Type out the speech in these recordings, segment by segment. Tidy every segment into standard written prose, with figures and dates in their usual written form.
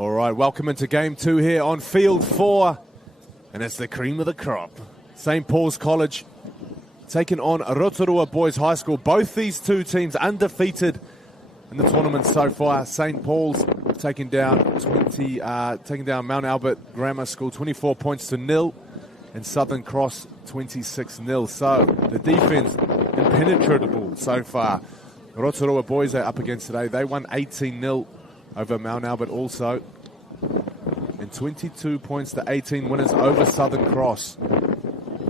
All right, welcome into game 2 here on field 4. And it's the cream of the crop. St. Paul's College taking on Rotorua Boys High School. Both these two teams undefeated in the tournament so far. St. Paul's taking down Mount Albert Grammar School 24 points to 0, and Southern Cross 26-0. So the defense impenetrable so far. Rotorua Boys are up against today. They won 18-0 over Mount Albert also. And 22 points to 18 winners over Southern Cross.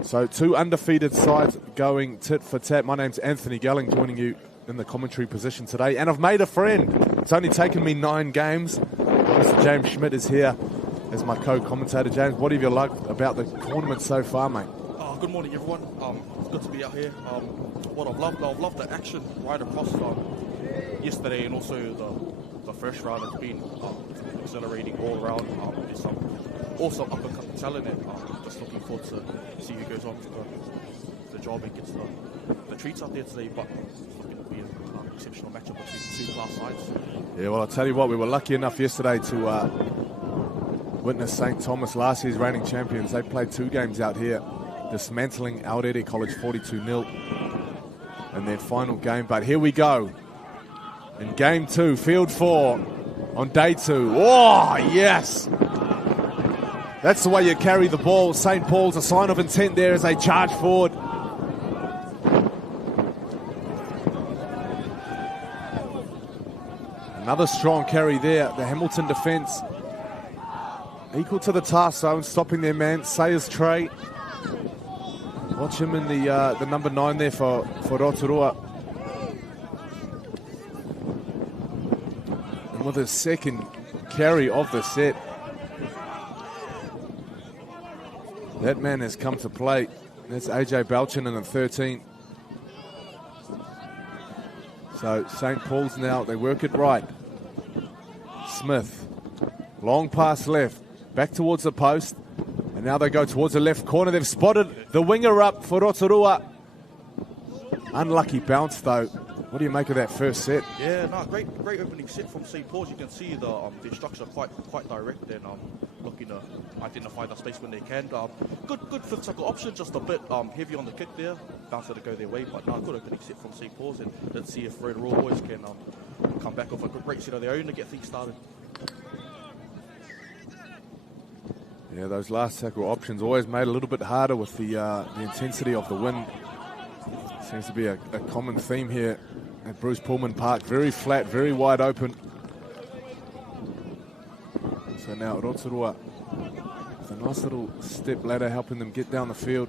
So two undefeated sides going tit for tat. My name's Anthony Gelling, joining you in the commentary position today. And I've made a friend. It's only taken me 9 games. Mr. James Schmidt is here as my co-commentator. James, what have you liked about the tournament so far, mate? Good morning, everyone. It's good to be out here. What I've loved the action right across yesterday, and also the first round has been accelerating all around. There's some awesome up-and-coming talent, and just looking forward to see who goes on to the job and gets the treats out there today. But it's looking to be an exceptional matchup between two class sides. Yeah, well, I'll tell you what, we were lucky enough yesterday to witness St. Thomas, last year's reigning champions. They played 2 games out here, dismantling Aorere College 42-0 in their final game. But here we go in game 2, field 4 on day 2. Oh, yes! That's the way you carry the ball. St. Paul's, a sign of intent there as they charge forward. Another strong carry there. The Hamilton defence equal to the task, though, in stopping their man, Sayers Trey. Watch him in the number 9 there for Rotorua. And with his second carry of the set, that man has come to play. That's AJ Balchin in the 13. So St. Paul's now, they work it right. Smith, long pass left, back towards the post. And now they go towards the left corner. They've spotted the winger up for Rotorua. Unlucky bounce, though. What do you make of that first set? Yeah, no, great opening set from St. Paul's. You can see the structure quite direct and looking to identify the space when they can. Good fifth tackle option, just a bit heavy on the kick there. Bouncer to go their way, but no, good opening set from St. Paul's, and let's see if Rotorua Boys can come back with a great set of their own to get things started. Yeah, those last tackle options always made it a little bit harder with the intensity of the wind. Seems to be a common theme here at Bruce Pulman Park. Very flat, very wide open. So now Rotorua, a nice little step ladder helping them get down the field.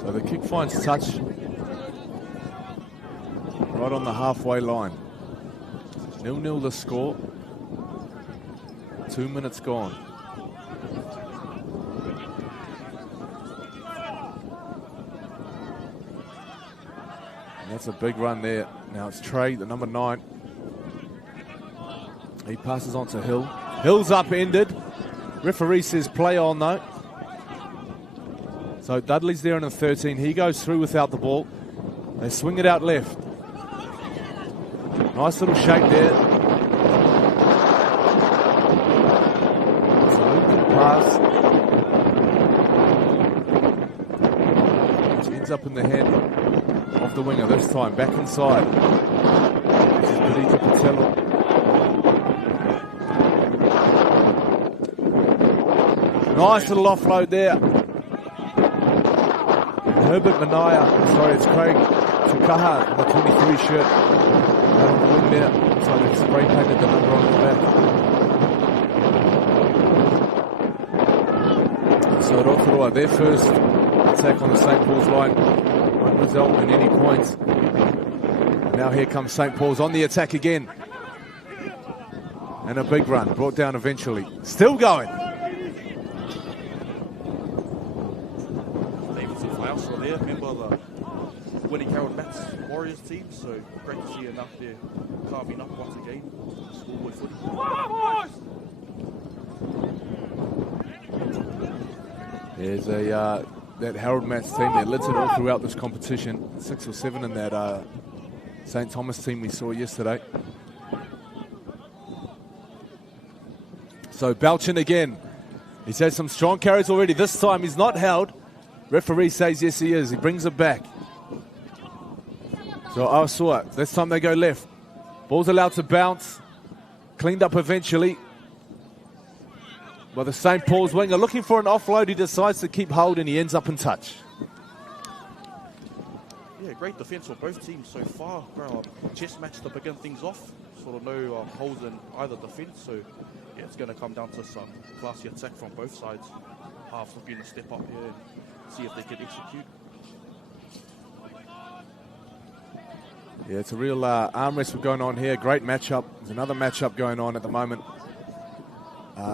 So the kick finds touch right on the halfway line. 0-0 the score. 2 minutes gone. And that's a big run there. Now it's Trey, the number 9. He passes on to Hill. Hill's upended. Referee says play on though. So Dudley's there in the 13. He goes through without the ball. They swing it out left. Nice little shake there. Pass. Which ends up in the hand of the winger this time. Back inside. This is Pirtek Patello. Nice little offload there. Herbert Manaya. Sorry, it's Craig Tukaha in the 23 shirt. Out on the wing there. So they've spray painted the number on the back. So Rotorua, their first attack on the St. Paul's line won't result in any points. Now here comes St. Paul's on the attack again. And a big run, brought down eventually. Still going. Davidson Flaus are there, member of the winning Harold Matt's Warriors team, so great to see him out there carving up once again. Schoolboy footy. There's a that Harold Matt's team, they're littered all throughout this competition. 6 or 7 in that St. Thomas team we saw yesterday. So Belchin again. He's had some strong carries already. This time he's not held. Referee says yes he is. He brings it back. So Aosua, this time they go left. Ball's allowed to bounce. Cleaned up eventually. But the St. Paul's winger looking for an offload. He decides to keep hold and he ends up in touch. Yeah, great defence for both teams so far. Chess match to begin things off. Sort of no holes in either defence. So yeah, it's going to come down to some classy attack from both sides. Halves looking to step up here and see if they can execute. Yeah, it's a real arm wrestle going on here. Great matchup. There's another matchup going on at the moment.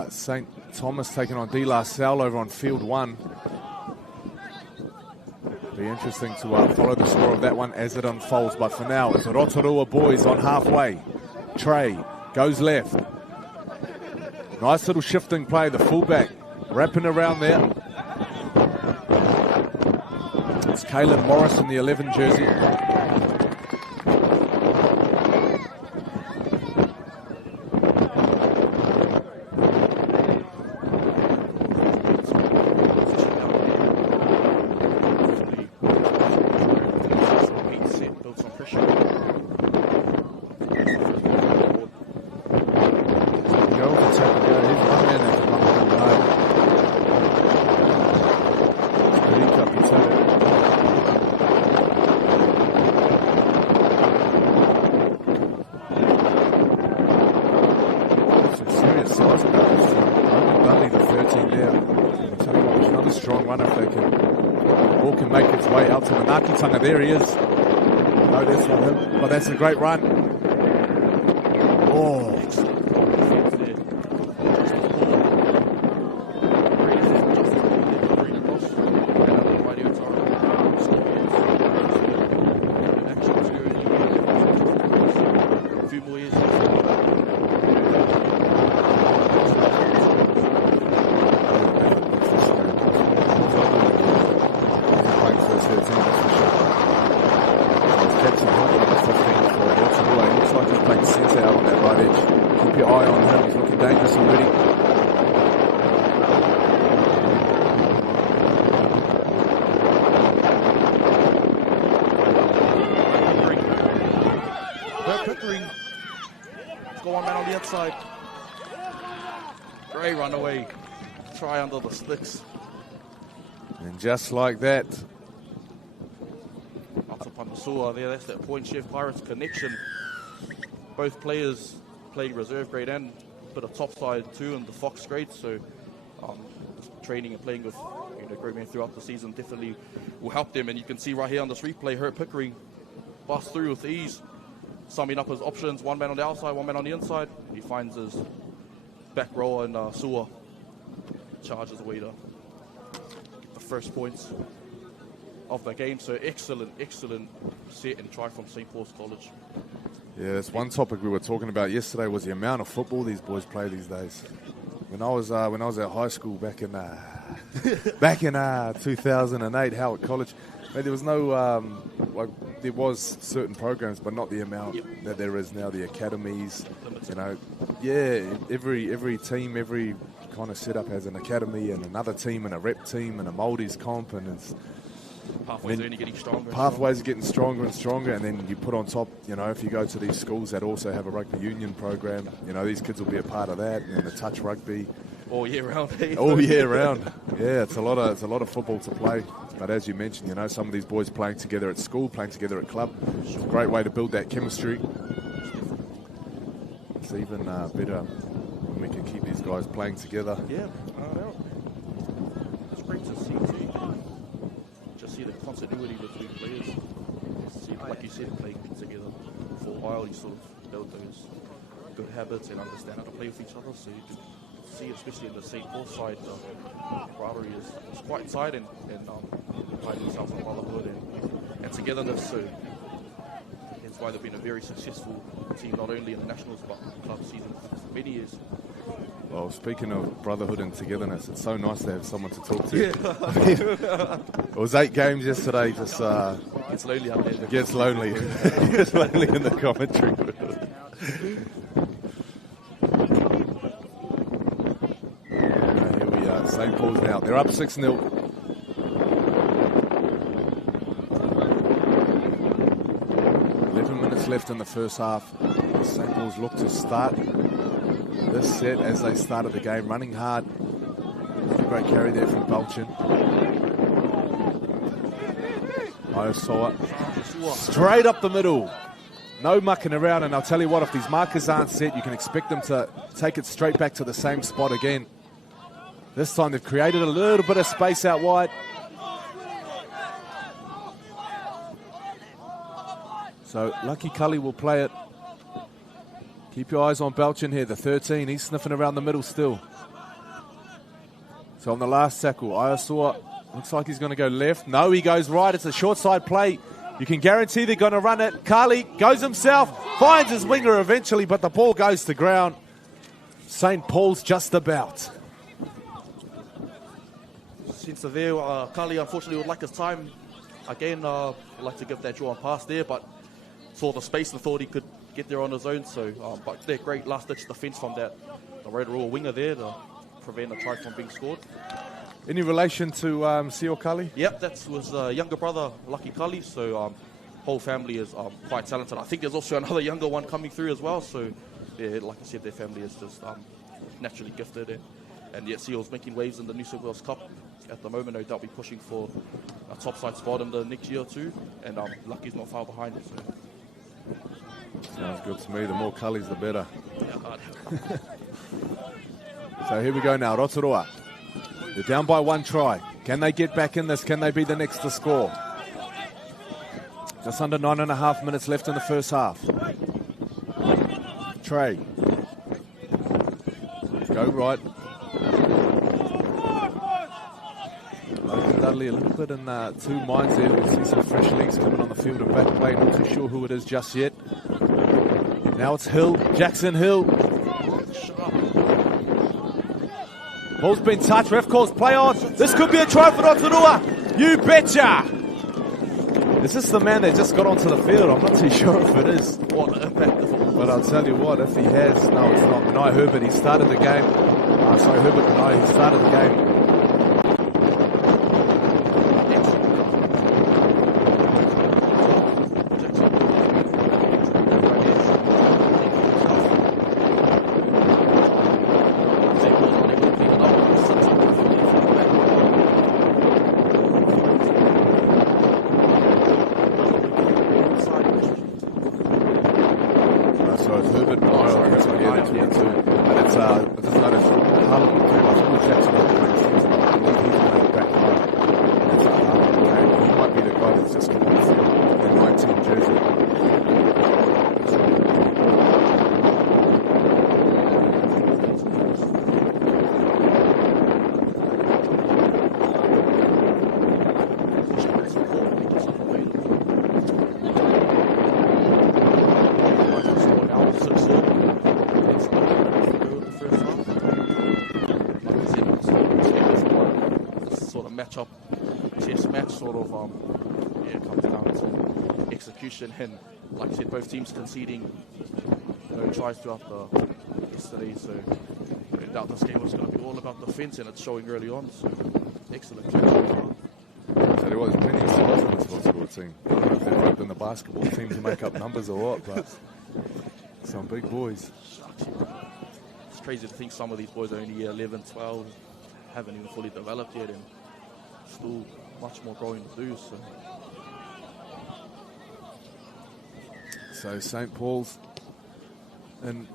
St. Thomas taking on De La Salle over on field 1. Be interesting to follow the score of that one as it unfolds. But for now, it's the Rotorua boys on halfway. Trey goes left. Nice little shifting play. The fullback wrapping around there. It's Kalen Morris in the 11 jersey. There he is. No, that's not him, but that's a great run. Oh. Great runaway. Try under the sticks. And just like that. Atapandasua there, that's that Point Chef Pirates connection. Both players playing reserve grade and a bit of top side too in the Fox grade. So training and playing with great men throughout the season definitely will help them. And you can see right here on this replay, Herb Pickering busts through with ease. Summing up his options, one man on the outside, one man on the inside. He finds his back row and Sua charges away to get the first points of the game. So excellent set and try from St. Paul's College. Yeah, that's one topic we were talking about yesterday was the amount of football these boys play these days. When I was at high school back in 2008, Howard College, there was no there was certain programs, but not the amount that there is now. The academies, every team, every kind of setup has an academy and another team and a rep team and a Maldives comp, and it's pathways are only getting stronger. Pathways are getting stronger and stronger, and then you put on top, if you go to these schools that also have a rugby union program, these kids will be a part of that, and the touch rugby. All year round. All year round. Yeah, it's a lot of football to play. But as you mentioned, some of these boys playing together at school, playing together at club. It's a great way to build that chemistry. It's even better when we can keep these guys playing together. Yeah, it's great to see too. Just see the continuity between players. See, like you said, playing together for a while, you sort of build those good habits and understand how to play with each other. So you can see, especially in the St. Paul side, rivalry is quite tight and pride themselves on brotherhood and togetherness. So hence why they've been a very successful team, not only in the Nationals but club season for many years. Well, speaking of brotherhood and togetherness, it's so nice to have someone to talk to. Yeah. It was 8 games yesterday. Just It's lonely out there. gets lonely. Gets lonely in the commentary. Here we are. St. Paul's now. They're up 6-0. Left in the first half. St. Paul's look to start this set as they started the game, running hard. A great carry there from Pulman. Iosoa straight up the middle. No mucking around, and I'll tell you what, if these markers aren't set, you can expect them to take it straight back to the same spot again. This time they've created a little bit of space out wide. So Lucky Cully will play it. Keep your eyes on Belchin here, the 13. He's sniffing around the middle still. So on the last tackle, Iosoa looks like he's going to go left. No, he goes right. It's a short side play. You can guarantee they're going to run it. Cully goes himself, finds his winger eventually, but the ball goes to ground. St. Paul's just about. Since there, Kali unfortunately would like his time. Again, I'd like to give that draw and pass there, but saw the space and thought he could get there on his own. So, but they're great last-ditch defence from the Rotorua winger there to prevent a try from being scored. Any relation to Sio Kali? Yep, that was younger brother, Lucky Kali. So, whole family is quite talented. I think there's also another younger one coming through as well. So, yeah, like I said, their family is just naturally gifted. And yet, Seal's making waves in the New South Wales Cup at the moment. No doubt be pushing for a top-side spot in the next year or two. And Lucky's not far behind it. So. Sounds good to me. The more Cullies, the better. Yeah, So here we go now, Rotorua. They're down by 1 try. Can they get back in this? Can they be the next to score? Just under 9.5 minutes left in the first half. Trey. Go right. Logan Dudley a little bit in 2 minds there. We see some fresh legs coming on the field of back play. Not too sure who it is just yet. Now it's Hill, Jackson Hill. Ball's been touched, ref calls play on. This could be a try for Rotorua. You betcha. Is this the man that just got onto the field? I'm not too sure if it is. What an impact. But I'll tell you what, if he has, no, it's not. Benai Herbert, he started the game. Herbert Benai, he started the game. And like I said, both teams conceding no tries throughout yesterday, so no doubt this game was going to be all about defence, and it's showing early on. So excellent. I tell you what, there's plenty of size in this Rotorua team. I don't know if they've roped in the basketball team to make up numbers or what, but some big boys. It's crazy to think some of these boys are only 11, 12, haven't even fully developed yet, and still much more growing to do. So St. Paul's in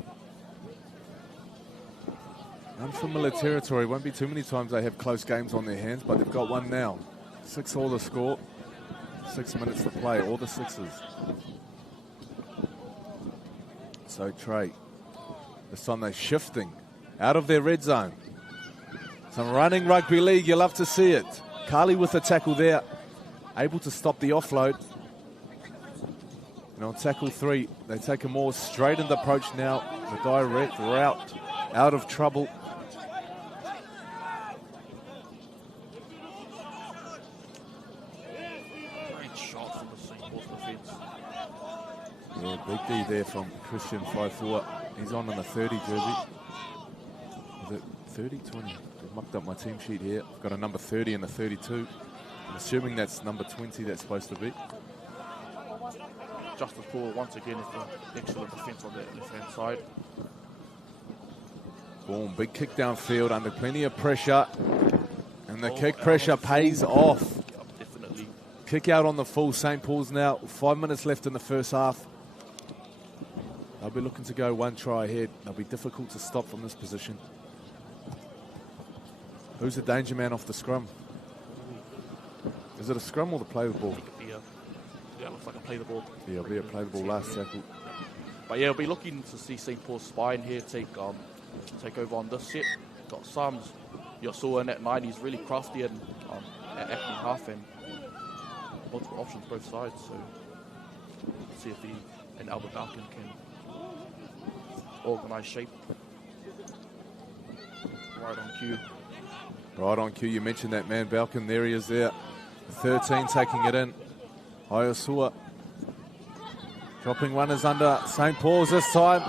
unfamiliar territory. Won't be too many times they have close games on their hands, but they've got one now. 6-all the score. 6 minutes to play, all the sixes. So Trey, this time they're shifting out of their red zone. Some running rugby league, you love to see it. Carly with the tackle there, able to stop the offload. And on tackle 3, they take a more straightened approach now. The direct route out of trouble. shots from the St. Paul's defence. Yeah, big D there from Christian Faifua. He's on the 30 jersey. Is it 30, 20? I've mucked up my team sheet here. I've got a number 30 and a 32. I'm assuming that's number 20 that's supposed to be. Justice Paul once again is the excellent defence on that left-hand side. Boom, big kick downfield under plenty of pressure. And the kick pressure pays off. Yeah, definitely. Kick out on the full. St. Paul's now. 5 minutes left in the first half. They'll be looking to go one try ahead. They'll be difficult to stop from this position. Who's the danger man off the scrum? Is it a scrum or the play the ball? Yeah, it looks like a play the ball. Yeah, it'll be a play the ball last tackle. But yeah, we'll be looking to see St. Paul's spine here take over on this set. Got Sams, Yosua in that 9. He's really crafty and at acting half and multiple options both sides. So let's see if he and Albert Balkan can organise shape. Right on cue. Right on cue. You mentioned that man Balkan. There he is there. 13 taking it in. Iosua dropping runners under St. Paul's this time.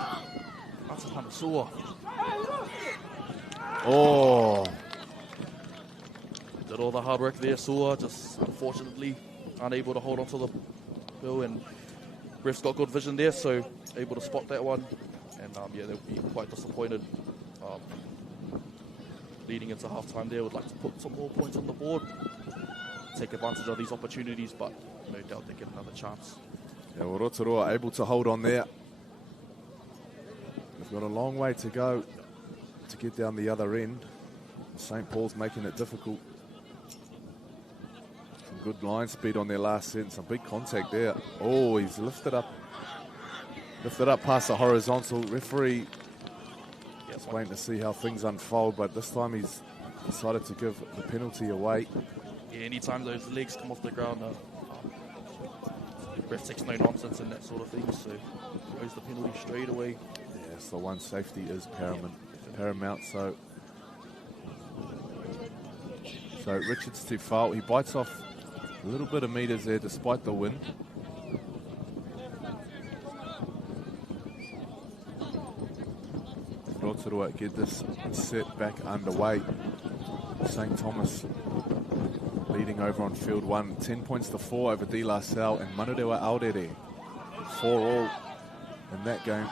That's a Hamasua. Oh. Did all the hard work there, Sua, just unfortunately unable to hold on to the bill, and refs got good vision there, so able to spot that one. And yeah, they'll be quite disappointed leading into half-time there. Would like to put some more points on the board, take advantage of these opportunities, but no doubt they get another chance. Yeah, well, Rotorua able to hold on there. They've got a long way to go to get down the other end. St. Paul's making it difficult. Some good line speed on their last set. Some big contact there. Oh, he's lifted up past the horizontal. Referee is waiting to see how things unfold, but this time he's decided to give the penalty away. Yeah, anytime those legs come off the ground, ref takes no nonsense and that sort of thing, so goes the penalty straight away. Yeah, so one safety is paramount. So Richards to foul. He bites off a little bit of meters there despite the wind. Rotorua get this set back underway. St. Thomas leading over on field 1. 10 points to 4 over De La Salle and Manurewa Aurere. 4-all in that game.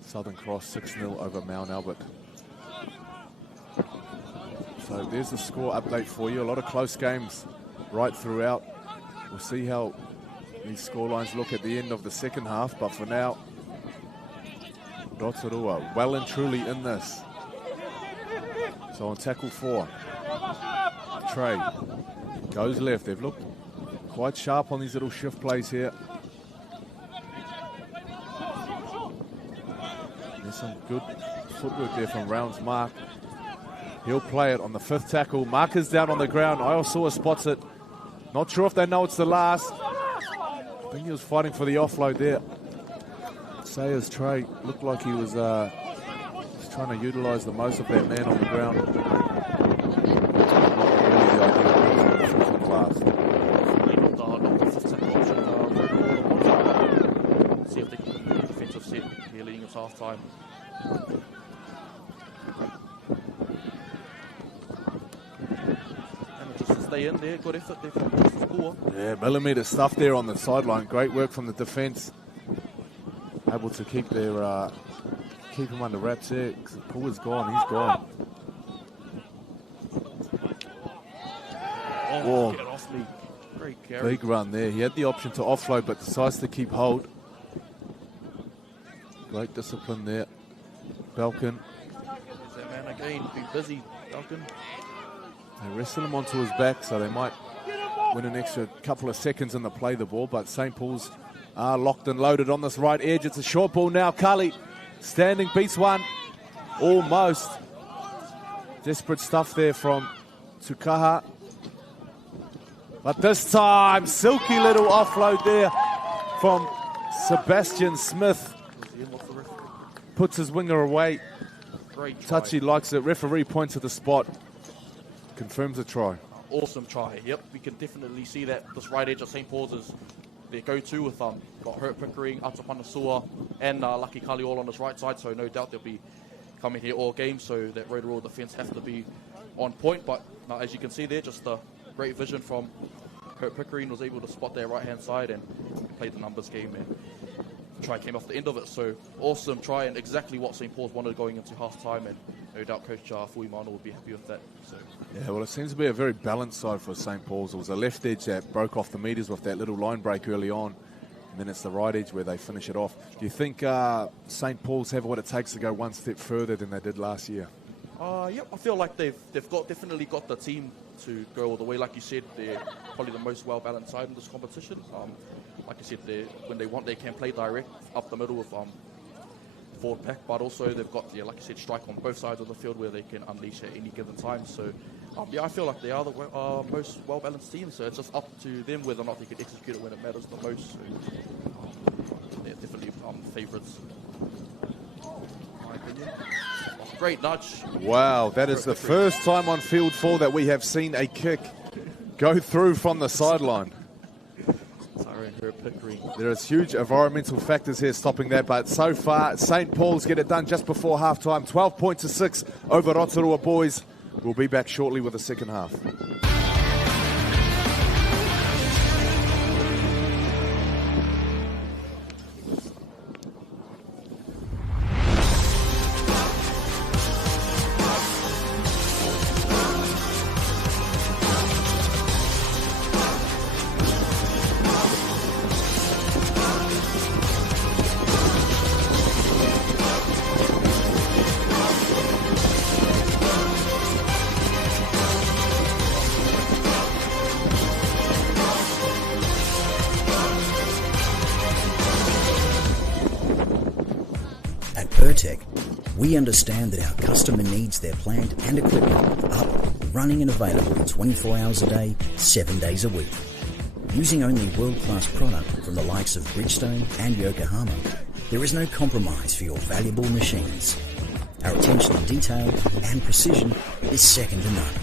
Southern Cross 6-0 over Mount Albert. So there's the score update for you. A lot of close games right throughout. We'll see how these scorelines look at the end of the second half, but for now, Rotorua well and truly in this. So on tackle 4, Trey goes left. They've looked quite sharp on these little shift plays here. There's some good footwork there from Rounds Mark. He'll play it on the 5th tackle. Marker's down on the ground. Iosua spots it. Not sure if they know it's the last. I think he was fighting for the offload there. Sayers Trey looked like he was just trying to utilise the most of that man on the ground. See if they can put the defensive set here leading us half time. And just to stay in there, good effort there from the score. Yeah, millimetre stuff there on the sideline. Great work from the defence. Able to keep their keep him under wraps there. Paul is gone. He's gone. Oh, get off me. Great carry. Big run there. He had the option to offload, but decides to keep hold. Great discipline there. Balkan. There's that man again. Be busy, Balkan. They wrestle him onto his back, so they might win an extra couple of seconds in the play the ball, but St. Paul's are locked and loaded on this right edge. It's a short ball now. Kali standing, beats one. Almost. Desperate stuff there from Tukaha. But this time, silky little offload there from Sebastian Smith. Puts his winger away. Great try. Touchy likes it. Referee points at the spot. Confirms the try. Awesome try. Yep, we can definitely see that this right edge of St. Paul's is their go-to with got Hurt Pickering, Atapanasua, and Lucky Kali all on his right side. So no doubt they'll be coming here all game. So that Rotorua defence have to be on point. But as you can see there, just a great vision from Hurt Pickering, was able to spot their right-hand side and play the numbers game, and the try came off the end of it. So awesome try, and exactly what St. Paul's wanted going into half-time, and no doubt Coach Fuimano will be happy with that. So. Yeah, well, it seems to be a very balanced side for St. Paul's. It was a left edge that broke off the meters with that little line break early on, and then it's the right edge where they finish it off. Do you think St. Paul's have what it takes to go one step further than they did last year? Yep, I feel like they've definitely got the team to go all the way. Like you said, they're probably the most well-balanced side in this competition. Like I said, when they want, they can play direct up the middle with forward pack, but also they've got, like you said, strike on both sides of the field where they can unleash at any given time. So, I feel like they are the most well-balanced team. So it's just up to them whether or not they can execute it when it matters the most. So, they're definitely favourites, in my opinion. Great nudge. Wow, that is the first time on field 4 that we have seen a kick go through from the sideline. There is huge environmental factors here stopping that, but so far St. Paul's get it done just before half-time. 12 points to 6 over Rotorua boys. We'll be back shortly with the second half. Pirtek, we understand that our customer needs their plant and equipment up, running and available 24 hours a day, 7 days a week. Using only world-class product from the likes of Bridgestone and Yokohama, there is no compromise for your valuable machines. Our attention to detail and precision is second to none.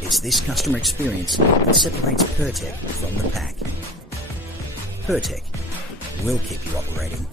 It's this customer experience that separates Pirtek from the pack. Pirtek will keep you operating.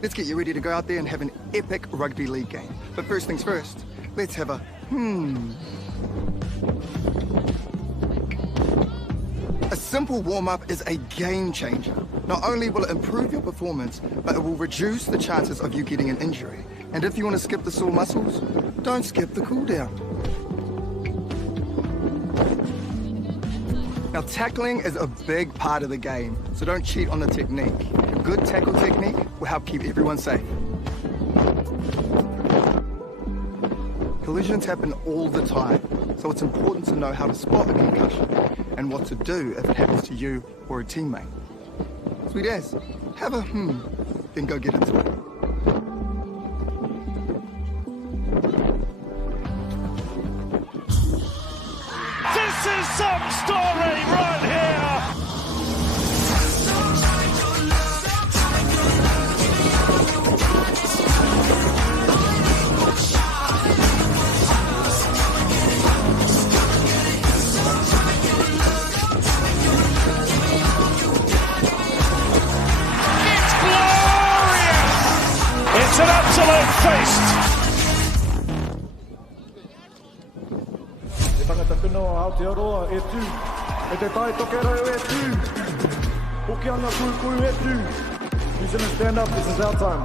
Let's get you ready to go out there and have an epic rugby league game. But first things first, let's have a A simple warm-up is a game changer. Not only will it improve your performance, but it will reduce the chances of you getting an injury. And if you want to skip the sore muscles, don't skip the cool down. Now, tackling is a big part of the game, so don't cheat on the technique. A good tackle technique will help keep everyone safe. Collisions happen all the time, so it's important to know how to spot a concussion and what to do if it happens to you or a teammate. Sweet as, have a then go get into it. This is some story right here! It's glorious! It's an absolute feast! Tangata whenua Aotearoa e tū, e te tai tokerau e tū, Hokianga kuikui e tū. New Zealand stand up, this is our time.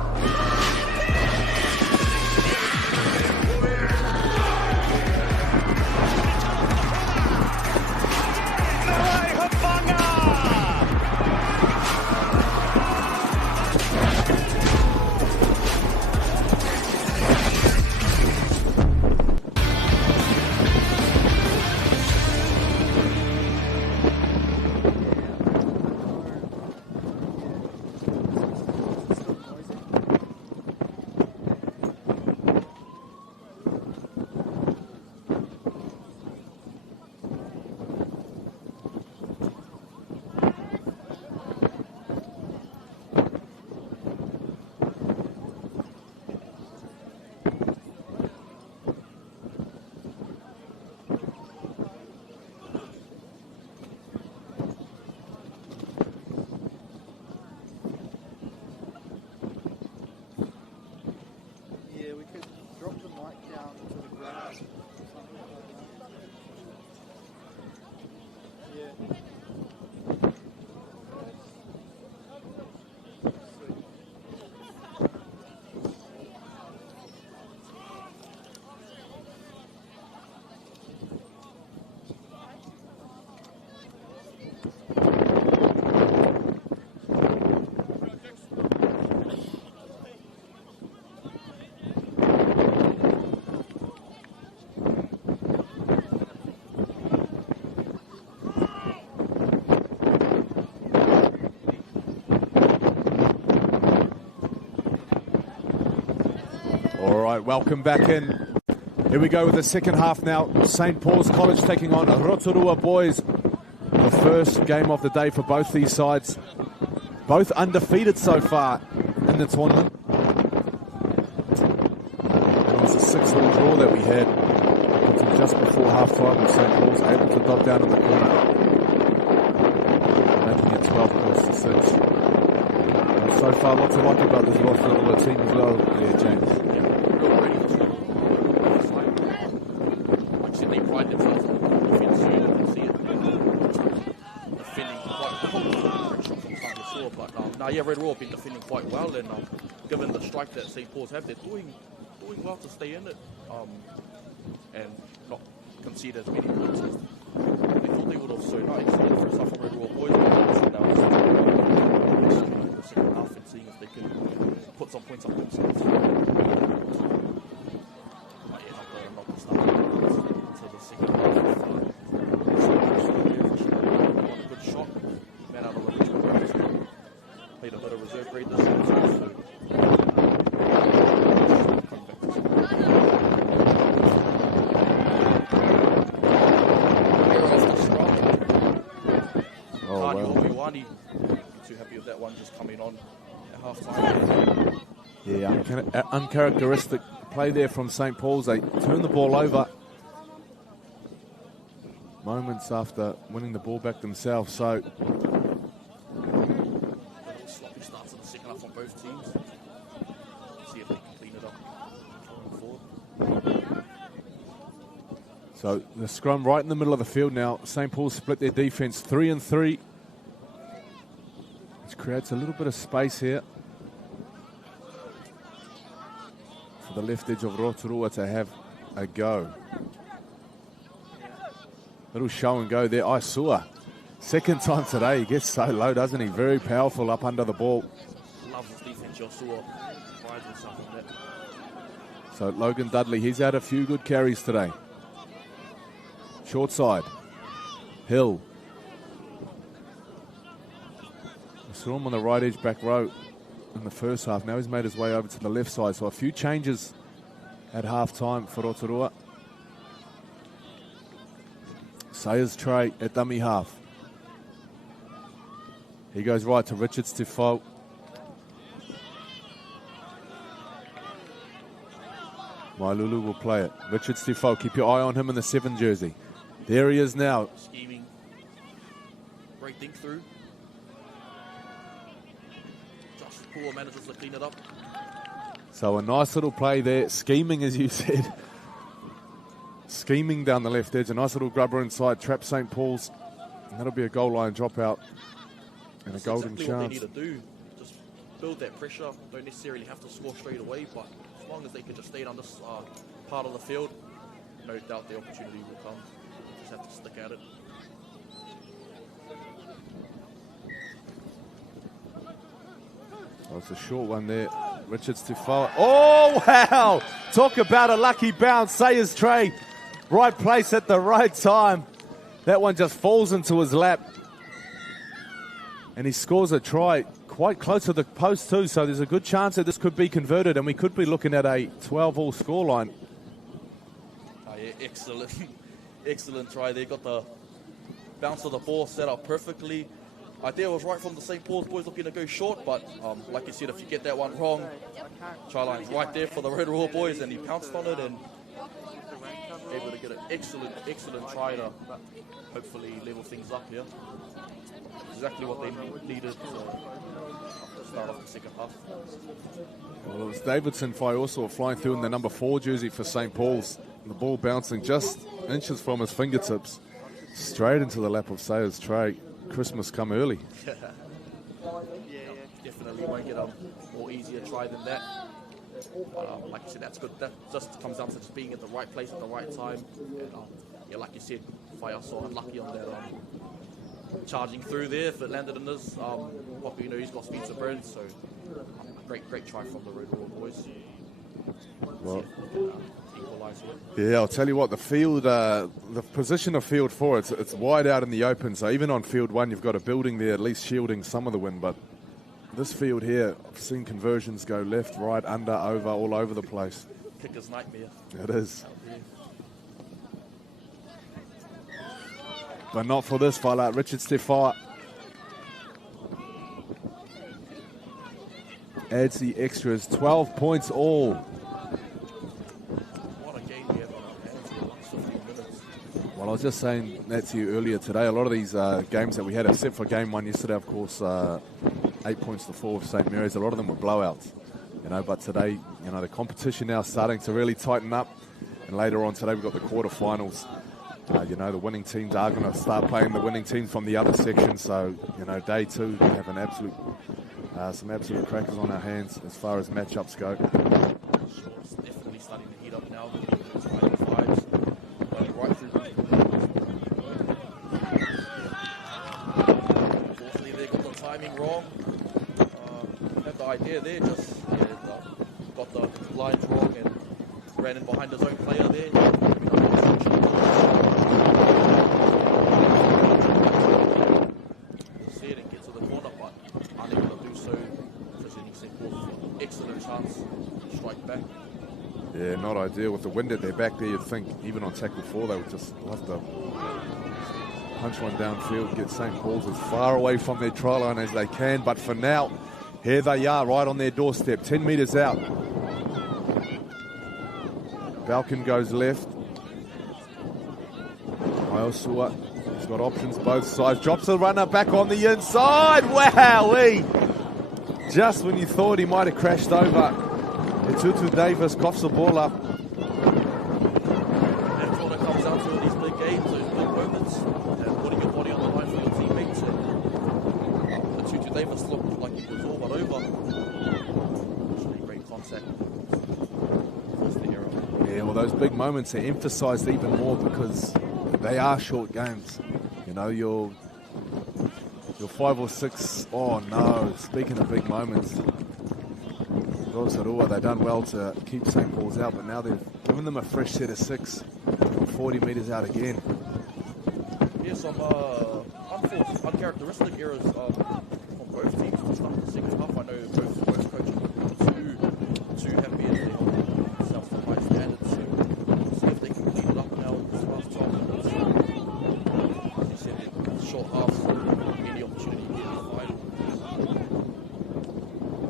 welcome back in. Here we go with the second half now. St. Paul's College taking on Rotorua boys. The first game of the day for both these sides. Both undefeated so far in the tournament. It was a 6-all draw that we had until just before half-time, and St. Paul's able to dot down in the corner, making it 12 points to 6. And so far, lots to like about this Rotorua team as well, yeah, James. Like I said, they pride themselves on the defense unit. You can see it defending quite well. But Rotorua have been defending quite well, and given the strike that St. Paul's have, they're doing well to stay in it and not concede as many points as they thought they would have. So nice. The first half of Rotorua boys are now the second half and seeing if they can put some points up themselves. Not the start until the second half. One good shot, man out of the Richmond Ravens. Played a bit of reserve grade this season, so too happy with that one just coming on at half time. Yeah, uncharacteristic play there from St. Paul's. They turn the ball over moments after winning the ball back themselves. So sloppy starts in the second half on both teams. See if they can clean it up going forward. So the scrum right in the middle of the field now. St. Paul's split their defence 3-3. Which creates a little bit of space here for the left edge of Rotorua to have a go. Little show and go there. Isua. Second time today. He gets so low, doesn't he? Very powerful up under the ball. Loves his defense, Joshua. Prides himself on that. So Logan Dudley, he's had a few good carries today. Short side. Hill. Saw him on the right edge back row in the first half. Now he's made his way over to the left side. So a few changes at half time for Rotorua. Sayers Trey at dummy half. He goes right to Richards to Foe. Mailulu will play it. Richards to Foe. Keep your eye on him in the 7 jersey. There he is now. Scheming. Great think through. Poor manages to clean it up. So a nice little play there. Scheming, as you said. Scheming down the left edge. A nice little grubber inside. Trap St. Paul's. And that'll be a goal line dropout. And That's a golden exactly chance. What they need to do. Just build that pressure. Don't necessarily have to score straight away, but as long as they can just stay on this part of the field, no doubt the opportunity will come. Just have to stick at it. Oh, it's a short one there. Richards to Foe. Oh, wow! Talk about a lucky bounce. Sayers Trey. Right place at the right time. That one just falls into his lap. And he scores a try quite close to the post too. So there's a good chance that this could be converted and we could be looking at a 12-all scoreline. Oh, yeah, excellent. Excellent try. They got the bounce of the ball set up perfectly. Idea was right from the St. Paul's boys looking to go short, but like you said, if you get that one wrong, try line's right there for the Rotorua boys, and he pounced on it and able to get an excellent try to hopefully level things up here. Exactly what they needed to start off the second half. Well, it was Davidson also flying through in the number 4 jersey for St. Paul's. The ball bouncing just inches from his fingertips, straight into the lap of Sayers Trey. Christmas come early. Yeah, definitely won't get a more easier try than that. But like you said, that's good. That just comes down to just being at the right place at the right time. And, yeah, like you said, Fire saw unlucky on that charging through there. If it landed in this, Poppy, he's got speed to burn. So great try from the Rotorua boys. Well, equalise it. yeah, I'll tell you what, the field, the position of field 4, it's wide out in the open. So even on field 1, you've got a building there at least shielding some of the wind. But this field here, I've seen conversions go left, right, under, over, all over the place. kicker's nightmare. It is. But not for this fella, Richard Stefar. Adds the extras, 12 points all. What a game we have on our hands in the last 15 minutes. Well, I was just saying that to you earlier today. A lot of these games that we had, except for game one yesterday, of course, 8 points to 4 of St. Mary's. A lot of them were blowouts, you know. But today, you know, the competition now starting to really tighten up. And later on today, we've got the quarterfinals. You know, the winning teams are going to start playing the winning teams from the other section. So, you know, day two, we have an absolute, some absolute crackers on our hands as far as matchups go. Sure, it's definitely starting to heat up now. It's 5-5s, going right through. Unfortunately, they got the timing wrong. Had the idea there, just got the lines wrong and ran in behind his own player there. See it and get to the corner, but unable to do so. Presenting St. Paul's excellent chance to strike back. Yeah, not ideal with the wind at their back there. You'd think even on tackle 4 they would just have to punch one downfield, get St. Paul's as far away from their try line as they can. But for now, here they are right on their doorstep, 10 metres out. Balkan goes left. Iosua, he's got options both sides. Drops the runner back on the inside. Wowee! Just when you thought he might have crashed over, Tutu Davis coughs the ball up. That's what it comes down to in these big games, those big moments, and putting your body on the line for your teammates. And Tutu Davis looked like he was all but over. Actually, great contact. Forced the error. Yeah, well, those big moments are emphasised even more because they are short games. You know, you're 5 or 6. Oh no! Speaking of big moments, Rotorua, they've done well to keep St. Paul's out, but now they've given them a fresh set of 6 from 40 metres out again. Yeah, some unforced, uncharacteristic errors from both teams to start the second half. I know both coaches two have been themselves to high standards, so we'll see if they can clean it up now in this last 12 minutes. As you said, short halves, any opportunity to get in the final.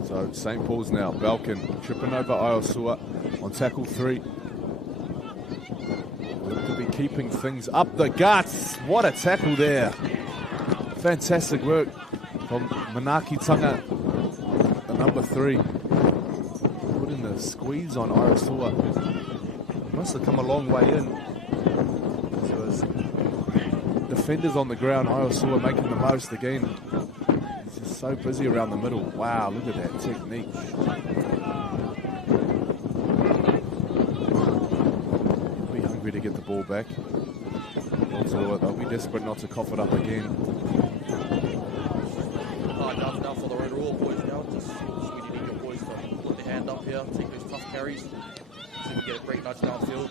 So St. Paul's now, Balkan tripping over Iosua on tackle 3. Look to be keeping things up the guts. What a tackle there. Fantastic work from Manaki Tanga, the number 3. Putting the squeeze on Iosua. Must have come a long way in. So as defenders on the ground, Iosua making the most again. So busy around the middle. Wow, look at that technique. Be hungry to get the ball back. Also, they'll be desperate not to cough it up again. Now for the Rotorua boys now. Just we need your boys to put their hand up here, take those tough carries, so we get a great nudge downfield.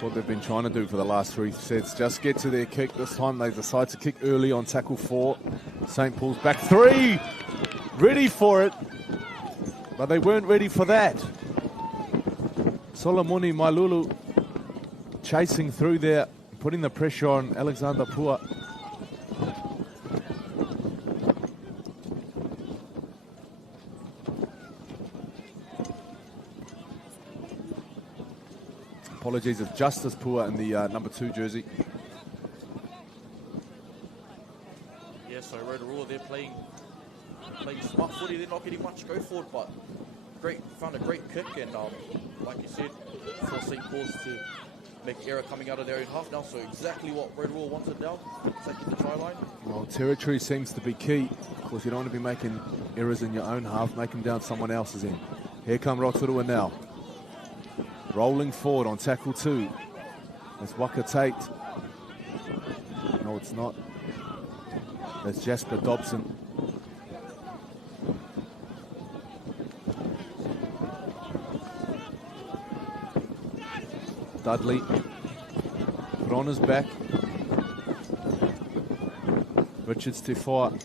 What they've been trying to do for the last 3 sets, just get to their kick. This time they decide to kick early on tackle 4. St. Paul's back 3, ready for it, but they weren't ready for that. Solomoni Mailulu chasing through there, putting the pressure on Alexander Pua. Apologies, it's Justice Pua in the number 2 jersey. Yeah, so Rotorua, they're playing smart footy. They're not getting much go forward, but found a great kick, and like you said, for St. Paul's to make error coming out of their own half now. So exactly what Rotorua wanted now, taking the try line. Well, territory seems to be key. Of course, you don't want to be making errors in your own half. Make them down someone else's end. Here come Rotorua now. Rolling forward on tackle 2. That's Waka Tate. No, it's not. That's Jasper Dobson. Dudley put on his back. Richard Stefar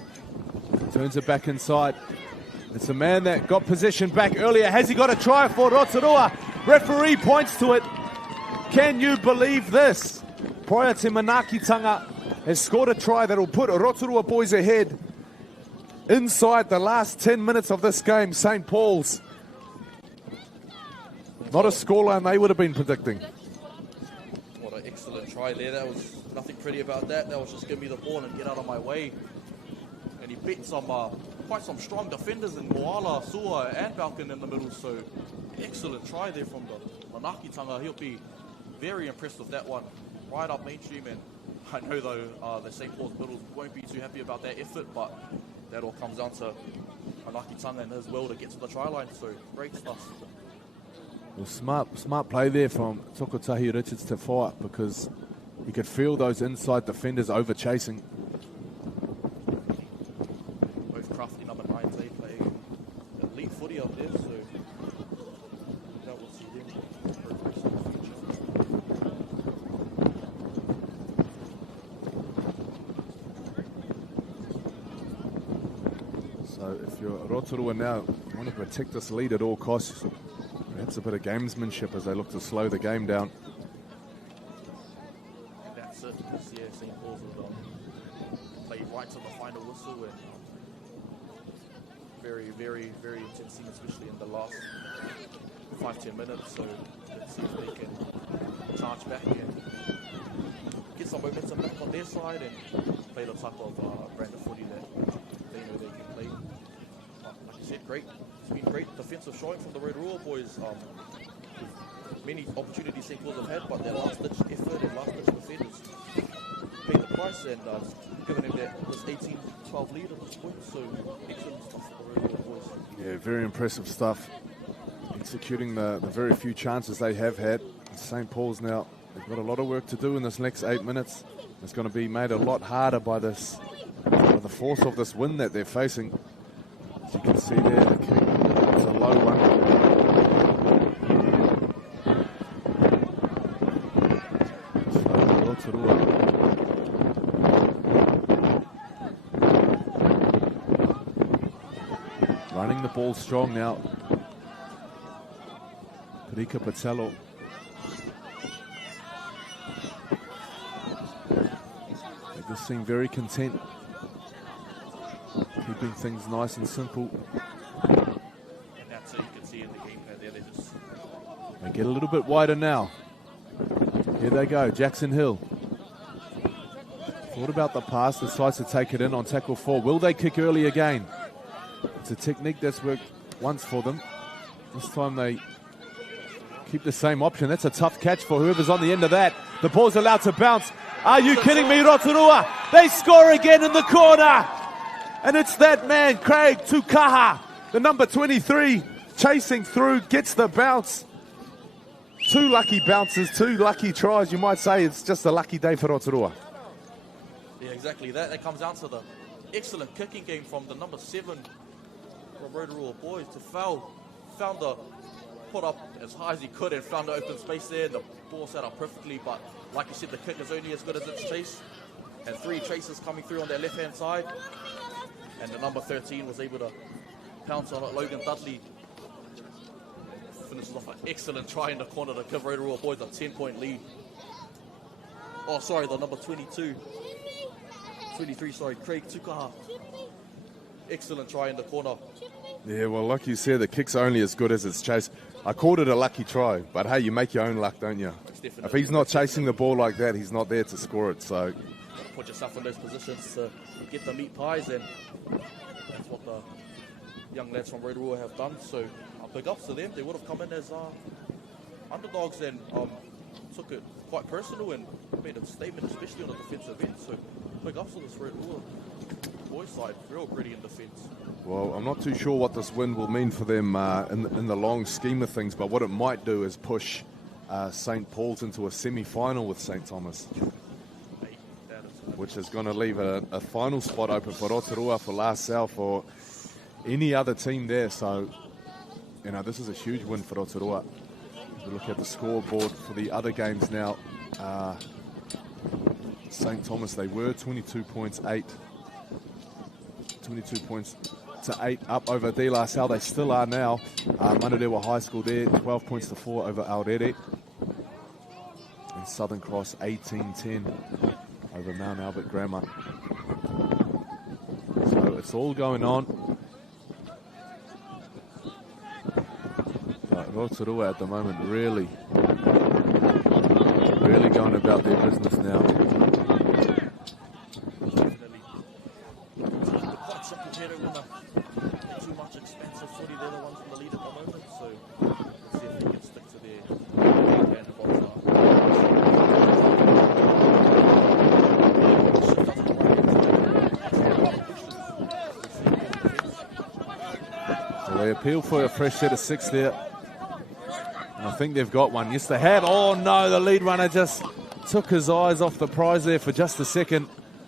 turns it back inside. It's a man that got possession back earlier. Has he got a try for Rotorua? Referee points to it. Can you believe this? Pirtek Manakitanga has scored a try that will put Rotorua boys ahead inside the last 10 minutes of this game. St. Paul's. Not a scoreline they would have been predicting. What an excellent try there. That was nothing pretty about that. That was just give me the ball and get out of my way. And he beat some quite some strong defenders in Moala, Sua and Balkan in the middle. So excellent try there from the Manakitanga. He'll be very impressed with that one. Right up mainstream, and I know though the St. Paul's middle won't be too happy about that effort, but that all comes down to Manakitanga and his will to get to the try line. So great stuff. Well, smart play there from Tokotahi Richards to fire, because you could feel those inside defenders over chasing. Both crafty number 9 playing elite footy up there, so that will see them progress in the future. So if you're Rotorua now, you want to protect this lead at all costs. Perhaps a bit of gamesmanship as they look to slow the game down. And that's it. Yeah, St. Paul's will play right to the final whistle, and very, very, very intense scene, especially in the last 5-10 minutes. So let's see if they can charge back and get some momentum back on their side and play the type of brand of footy that they know they can play. Like you said, great. It's been great defensive showing from the Rotorua boys. Many opportunities St. Paul's have had, but their last-ditch effort and last-ditch defenders paid the price and given them this 18-12 lead at this point. So excellent stuff for the Rotorua boys. Yeah, very impressive stuff. Executing the very few chances they have had. St. Paul's now, they've got a lot of work to do in this next 8 minutes. It's going to be made a lot harder by the force of this wind that they're facing. As you can see there, the kick, it's a low one. So Rotorua running the ball strong now. Rika Pazello. They just seem very content, keeping things nice and simple. And that's it, you can see in the game there, they get a little bit wider now. Here they go, Jackson Hill. Thought about the pass, decides to take it in on tackle 4. Will they kick early again? It's a technique that's worked once for them. This time they keep the same option. That's a tough catch for whoever's on the end of that. The ball's allowed to bounce. Are you kidding me, Rotorua? They score again in the corner. And it's that man, Craig Tukaha, the number 23, chasing through, gets the bounce. 2 lucky bounces, 2 lucky tries. You might say it's just a lucky day for Rotorua. Yeah, exactly that. That comes down to the excellent kicking game from the number 7 from Rotorua boys. To found the put up as high as he could and found the open space there. The ball set up perfectly, but like you said, the kick is only as good as its chase. And 3 chases coming through on their left-hand side. And the number 13 was able to pounce on it. Logan Dudley finishes off an excellent try in the corner to give Rotorua boys a 10-point lead. Oh, sorry, the number 23, Craig Tukaha. Excellent try in the corner. Yeah, well, like you said, the kick's only as good as its chase. I called it a lucky try, but hey, you make your own luck, don't you? If he's not chasing the ball like that, he's not there to score it, so... Put yourself in those positions to get the meat pies, and that's what the young lads from Rotorua have done. So big ups to them. They would have come in as underdogs and took it quite personal and made a statement, especially on the defensive end. So big ups to this Rotorua boys side. Real gritty in defence. Well, I'm not too sure what this win will mean for them in the long scheme of things, but what it might do is push St. Paul's into a semi-final with St. Thomas, which is going to leave a final spot open for Rotorua, for La Salle, for any other team there. So, you know, this is a huge win for Rotorua. We look at the scoreboard for the other games now. St. Thomas, they were 22 points, 8. 22 points, to 8 up over De La Salle. They still are now. Rotorua High School there, 12 points to 4 over Aorere. And Southern Cross 18-10 over Mount Albert Grammar. So it's all going on. But Rotorua at the moment really going about their business now. Quite simple here to win too much expensive footy. They're the ones in the lead at the moment, so let's see if they can stick to their band of ball. So they appeal for a fresh set of 6 there. And I think they've got one. Yes, they have. Oh, no, the lead runner just took his eyes off the prize there for just a second.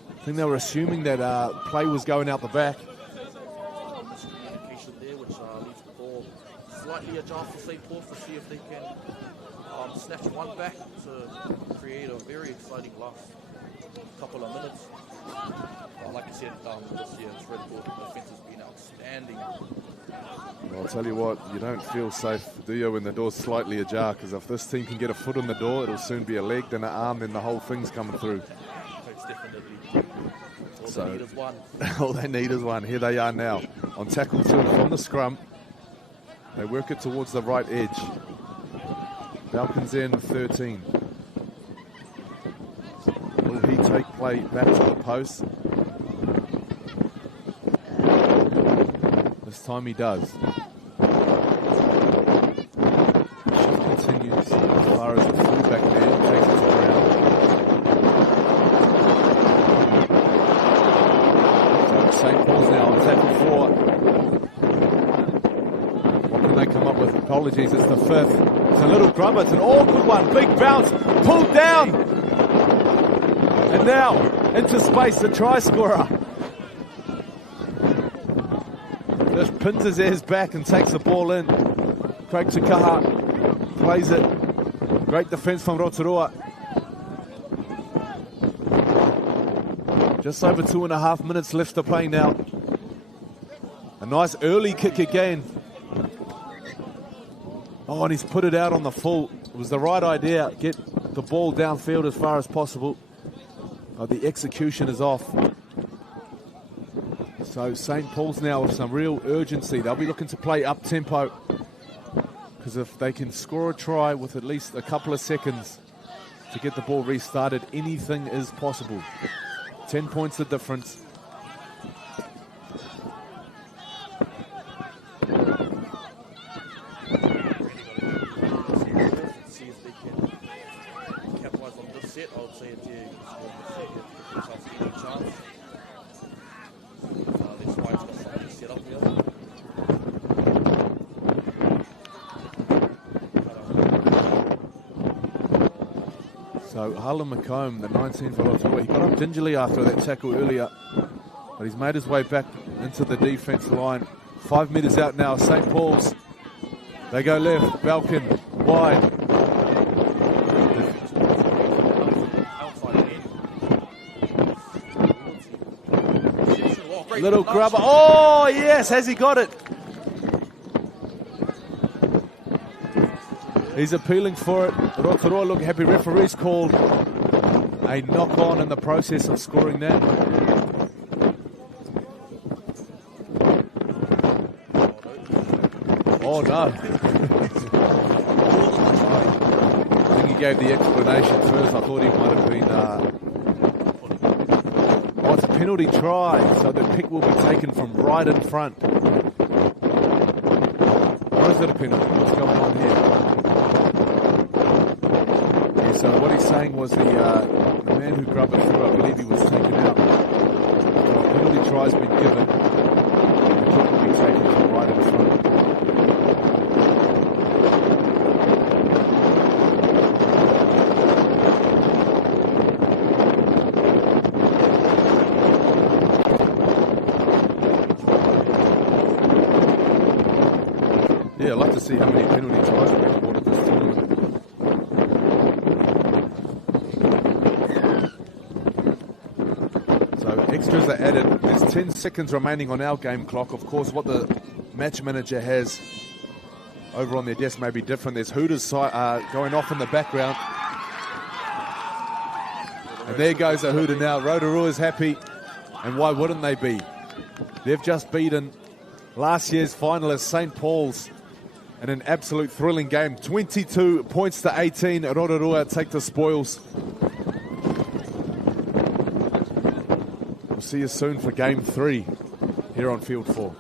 I think they were assuming that play was going out the back. Miscommunication there, which leaves the ball slightly ajar for St. Paul's to see if they can snatch one back to create a very exciting last couple of minutes. Like I said, this year, Red Bull defense has been outstanding. Well, I'll tell you what, you don't feel safe, do you, when the door's slightly ajar? Because if this team can get a foot in the door, it'll soon be a leg, then an arm, then the whole thing's coming through. It's definitely all they need is one. All they need is one. Here they are now on tackle 2 from the scrum. They work it towards the right edge. Falcons in 13. Will he take play back to the post? This time he does. Shift continues as far as the fullback man takes it to the ground. So St. Paul's now on tackle 4. What can they come up with? Apologies, it's the 5th. It's a little grubber. It's an awkward one. Big bounce. Pulled down. And now into space, the try scorer. Just pins his ears back and takes the ball in. Craig Chikaha plays it. Great defense from Rotorua. Just over 2.5 minutes left to play now. A nice early kick again. Oh, and he's put it out on the full. It was the right idea. Get the ball downfield as far as possible. Oh, the execution is off. So St. Paul's now with some real urgency. They'll be looking to play up tempo, because if they can score a try with at least a couple of seconds to get the ball restarted, anything is possible. 10 points the difference. See if they can capitalize on this set. I would say it's any chance. This why it's got something set up here. So Harlan McComb, the 19 for Rotorua, he got up gingerly after that tackle earlier, but he's made his way back into the defense line. 5 meters out now, St. Paul's. They go left, Balkan, wide. Little grubber. Oh, yes, has he got it? He's appealing for it. Rotorua look happy. Referees called a knock-on in the process of scoring that. Oh, no. I think he gave the explanation first. I thought he might have been... Oh, it's a penalty try, so the pick will be taken from right in front. Why is it a penalty? What's going on here? Yeah, so what he's saying was the man who grabbed it through, I believe he was taken out. So a penalty try's been given. The pick will be taken from right in front. Yeah, I'd like to see how many penalty tries have been awarded this tournament. So extras are added. There's 10 seconds remaining on our game clock. Of course, what the match manager has over on their desk may be different. There's Hooters going off in the background. And there goes a Hooter now. Rotorua is happy, and why wouldn't they be? They've just beaten last year's finalist St. Paul's in an absolute thrilling game. 22 points to 18. Rotorua take the spoils. We'll see you soon for Game 3 here on Field 4.